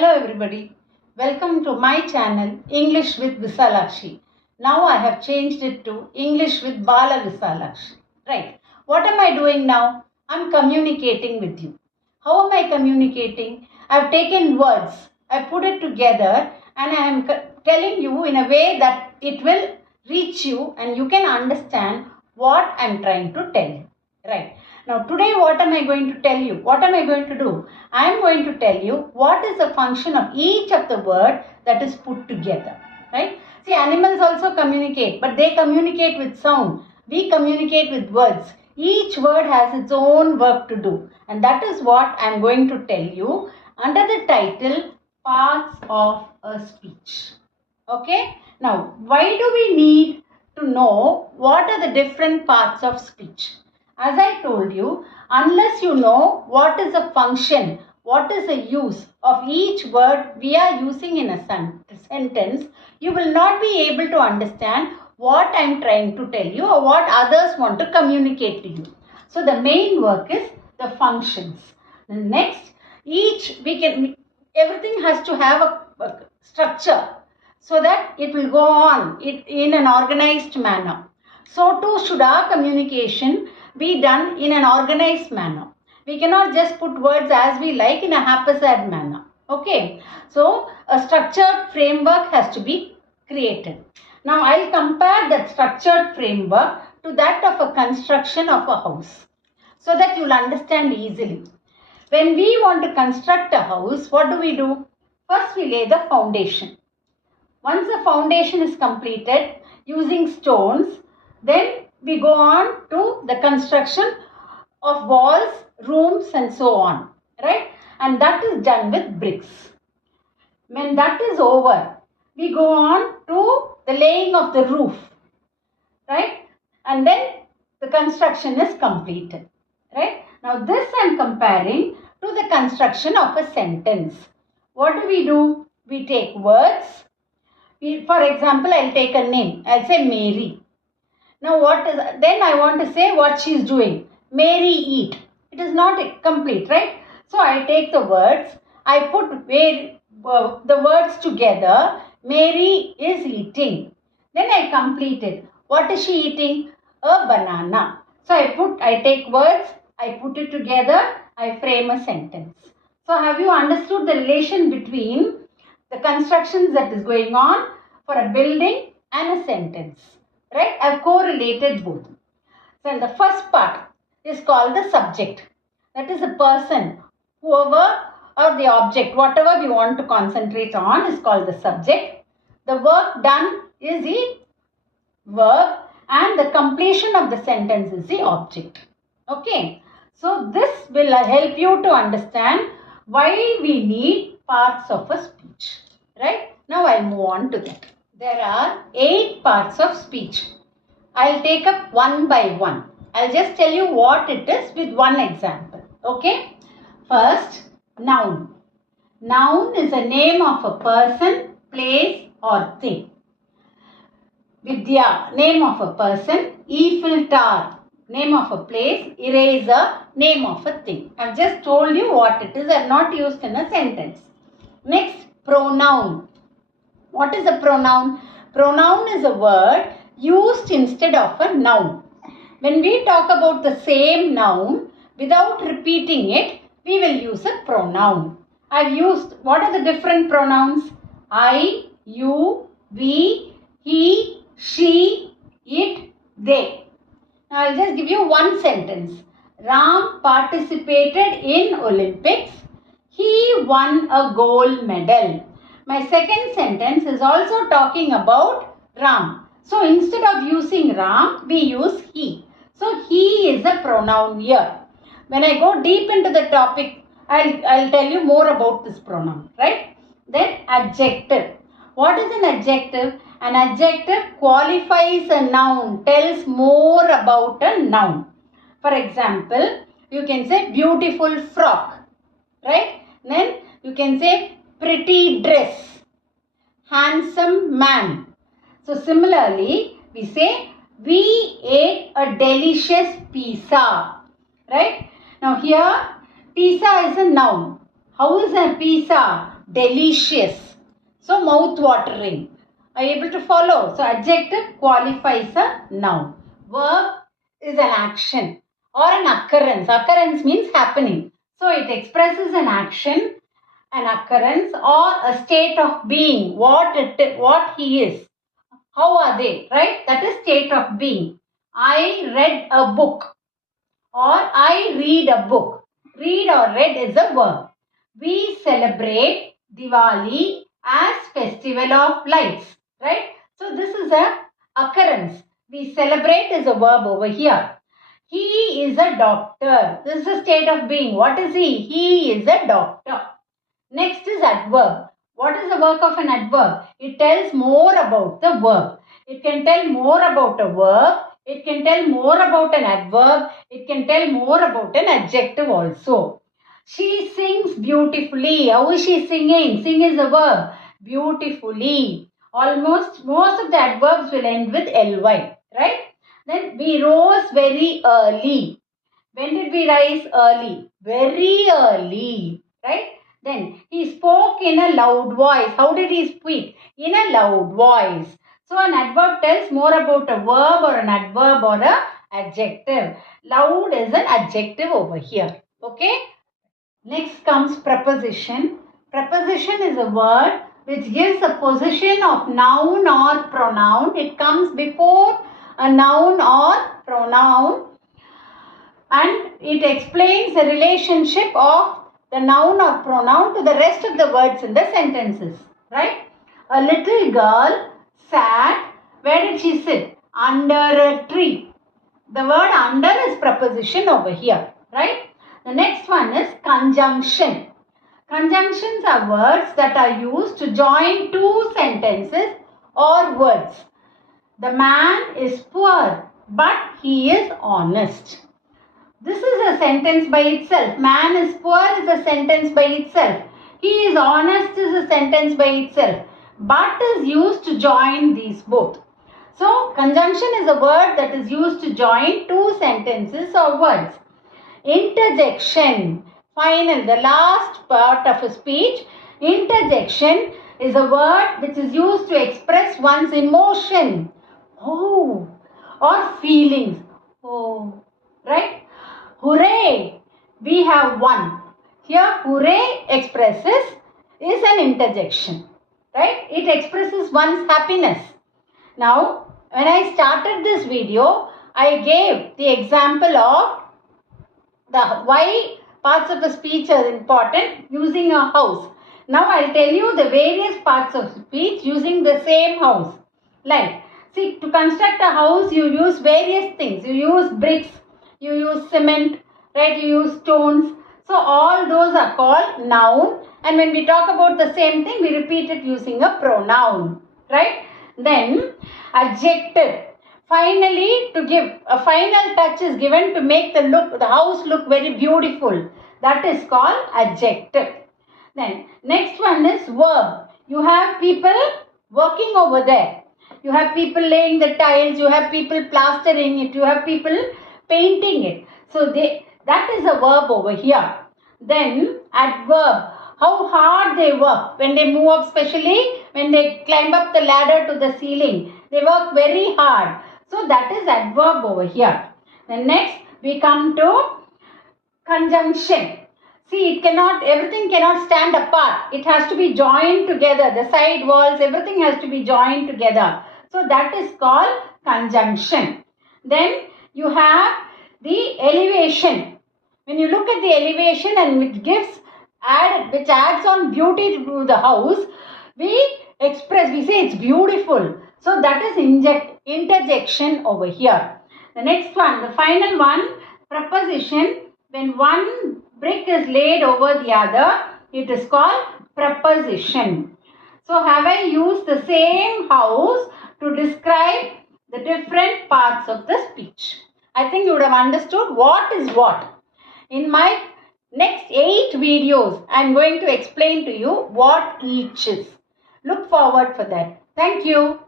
Hello everybody, welcome to my channel English with Visalakshi. Now I have changed it to English with Bala Visalakshi. Right, what am I doing now? I am communicating with you. How am I communicating? I have taken words, I put it together and I am telling you in a way that it will reach you and you can understand what I am trying to tell you. Right. Now today what am I going to tell you? What am I going to do? I am going to tell you what is the function of each of the word that is put together. Right? See, animals also communicate, but they communicate with sound. We communicate with words. Each word has its own work to do. And that is what I am going to tell you under the title Parts of a Speech. Okay? Now, why do we need to know what are the different parts of speech? As I told you, unless you know what is the function, what is the use of each word we are using in a sentence, you will not be able to understand what I am trying to tell you or what others want to communicate to you. So the main work is the functions. Next, everything has to have a structure so that it will go on in an organized manner. So too should our communication be done in an organized manner. We cannot just put words as we like in a haphazard manner. Okay. So a structured framework has to be created. Now I'll compare that structured framework to that of a construction of a house so that you'll understand easily. When we want to construct a house, what do? First we lay the foundation. Once the foundation is completed using stones, then we go on to the construction of walls, rooms and so on. Right? And that is done with bricks. When that is over, we go on to the laying of the roof. Right? And then the construction is completed. Right? Now this I am comparing to the construction of a sentence. What do? We take words. For example, I'll take a name. I'll say Mary. Now then I want to say what she is doing. Mary eat. It is not complete, right? So I take the words. I put the words together. Mary is eating. Then I complete it. What is she eating? A banana. So I take words. I put it together. I frame a sentence. So have you understood the relation between the constructions that is going on for a building and a sentence? Right? I've correlated both. So the first part is called the subject. That is a person, whoever or the object, whatever we want to concentrate on is called the subject. The work done is the verb and the completion of the sentence is the object. Okay. So this will help you to understand why we need parts of a speech. Right? Now I'll move on to that. There are 8 parts of speech. I'll take up one by one. I'll just tell you what it is with one example. Okay? First, noun. Noun is a name of a person, place or thing. Vidya, name of a person. Eiffel Tower, name of a place. Eraser, name of a thing. I've just told you what it is. I've not used in a sentence. Next, pronoun. What is a pronoun? Pronoun is a word used instead of a noun. When we talk about the same noun, without repeating it, we will use a pronoun. I've used, what are the different pronouns? I, you, we, he, she, it, they. Now I'll just give you one sentence. Ram participated in Olympics. He won a gold medal. My second sentence is also talking about Ram. So instead of using Ram, we use he. So he is a pronoun here. When I go deep into the topic, I'll tell you more about this pronoun, right? Then adjective. What is an adjective? An adjective qualifies a noun, tells more about a noun. For example, you can say beautiful frock, right? Then you can say pretty dress, handsome man. So similarly, we say we ate a delicious pizza, right? Now here, pizza is a noun. How is a pizza? Delicious. So mouth-watering. Are you able to follow? So adjective qualifies a noun. Verb is an action or an occurrence. Occurrence means happening. So it expresses an action, an occurrence, or a state of being. What he is. How are they? Right? That is state of being. I read a book or I read a book. Read or read is a verb. We celebrate Diwali as festival of lights. Right? So this is a occurrence. We celebrate is a verb over here. He is a doctor. This is a state of being. What is he? He is a doctor. Next is adverb. What is the work of an adverb? It tells more about the verb. It can tell more about a verb. It can tell more about an adverb. It can tell more about an adjective also. She sings beautifully. How is she singing? Sing is a verb. Beautifully. Most of the adverbs will end with ly, right? Then we rose very early. When did we rise early? Very early, right? Then he spoke in a loud voice. How did he speak? In a loud voice. So an adverb tells more about a verb or an adverb or an adjective. Loud is an adjective over here. Okay. Next comes preposition. Preposition is a word which gives a position of noun or pronoun. It comes before a noun or pronoun and it explains the relationship of the noun or pronoun to the rest of the words in the sentences. Right? A little girl sat. Where did she sit? Under a tree. The word under is preposition over here. Right? The next one is conjunction. Conjunctions are words that are used to join two sentences or words. The man is poor, but he is honest. This is a sentence by itself. Man is poor is a sentence by itself. He is honest is a sentence by itself. But is used to join these both. So, conjunction is a word that is used to join two sentences or words. Interjection. Final, the last part of a speech. Interjection is a word which is used to express one's emotion. Oh. Or feelings. Oh. Right? Hooray! We have won. Here, hooray expresses is an interjection. Right? It expresses one's happiness. Now, when I started this video, I gave the example of why parts of a speech are important using a house. Now, I'll tell you the various parts of speech using the same house. Like, see, to construct a house, you use various things. You use bricks, you use cement, right? You use stones. So, all those are called noun. And when we talk about the same thing, we repeat it using a pronoun, right? Then, adjective. Finally, to give a final touch is given to make the house look very beautiful. That is called adjective. Then, next one is verb. You have people working over there. You have people laying the tiles. You have people plastering it. You have people painting it. So, that is a verb over here. Then, adverb. How hard they work when they move up, especially when they climb up the ladder to the ceiling. They work very hard. So, that is adverb over here. Then next, we come to conjunction. See, everything cannot stand apart. It has to be joined together. The side walls, everything has to be joined together. So, that is called conjunction. Then, you have the elevation. When you look at the elevation and which adds on beauty to the house, we say it's beautiful. So that is interjection over here. The next one, the final one, preposition. When one brick is laid over the other, it is called preposition. So have I used the same house to describe the different parts of the speech? I think you would have understood what is what. In my next 8 videos, I am going to explain to you what each is. Look forward for that. Thank you.